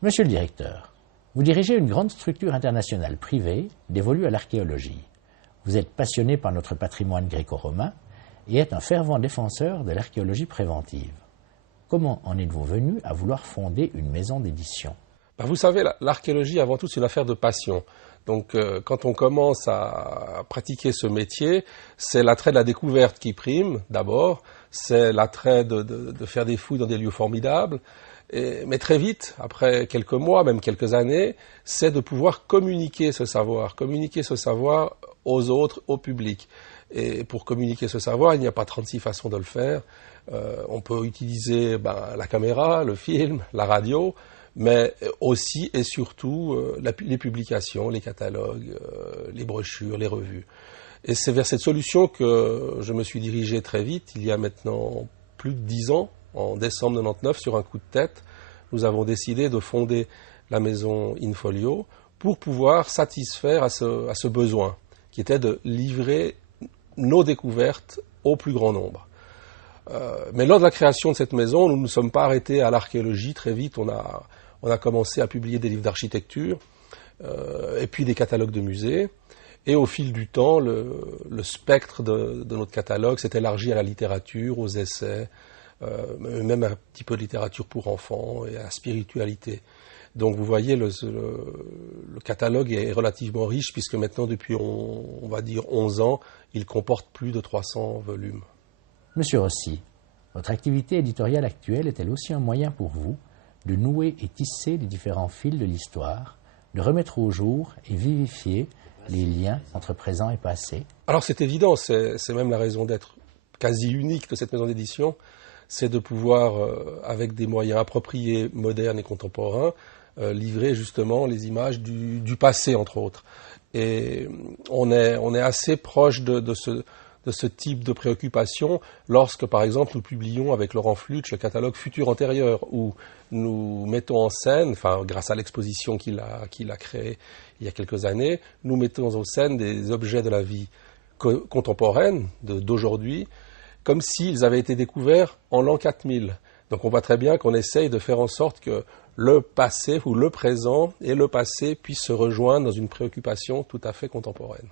Monsieur le directeur, vous dirigez une grande structure internationale privée dévolue à l'archéologie. Vous êtes passionné par notre patrimoine gréco-romain et êtes un fervent défenseur de l'archéologie préventive. Comment en êtes-vous venu à vouloir fonder une maison d'édition? Vous savez, l'archéologie, avant tout, c'est une affaire de passion. Donc, quand on commence à pratiquer ce métier, c'est l'attrait de la découverte qui prime, d'abord. C'est l'attrait de faire des fouilles dans des lieux formidables. Mais très vite, après quelques mois, même quelques années, c'est de pouvoir communiquer ce savoir aux autres, au public. Et pour communiquer ce savoir, il n'y a pas 36 façons de le faire. On peut utiliser la caméra, le film, la radio, mais aussi et surtout les publications, les catalogues, les brochures, les revues. Et c'est vers cette solution que je me suis dirigé très vite, il y a maintenant plus de 10 ans, en décembre 99, sur un coup de tête. Nous avons décidé de fonder la maison InFolio pour pouvoir satisfaire à ce besoin, qui était de livrer nos découvertes au plus grand nombre. Mais lors de la création de cette maison, nous ne nous sommes pas arrêtés à l'archéologie. Très vite, on a commencé à publier des livres d'architecture et puis des catalogues de musées. Et au fil du temps, le spectre de notre catalogue s'est élargi à la littérature, aux essais, même un petit peu de littérature pour enfants et à la spiritualité. Donc vous voyez, le catalogue est relativement riche puisque maintenant, depuis on va dire 11 ans, il comporte plus de 300 volumes. Monsieur Rossi, votre activité éditoriale actuelle est-elle aussi un moyen pour vous de nouer et tisser les différents fils de l'histoire, de remettre au jour et vivifier les liens entre présent et passé? Alors c'est évident, c'est même la raison d'être quasi unique de cette maison d'édition, c'est de pouvoir, avec des moyens appropriés, modernes et contemporains, livrer justement les images du passé, entre autres. Et on est assez proche de ce type de préoccupation lorsque, par exemple, nous publions avec Laurent Flutsch le catalogue Futur Antérieur, où nous mettons en scène, grâce à l'exposition qu'il a créée il y a quelques années, nous mettons en scène des objets de la vie contemporaine, d'aujourd'hui, comme s'ils avaient été découverts en l'an 4000. Donc on voit très bien qu'on essaye de faire en sorte que le passé ou le présent et le passé puissent se rejoindre dans une préoccupation tout à fait contemporaine.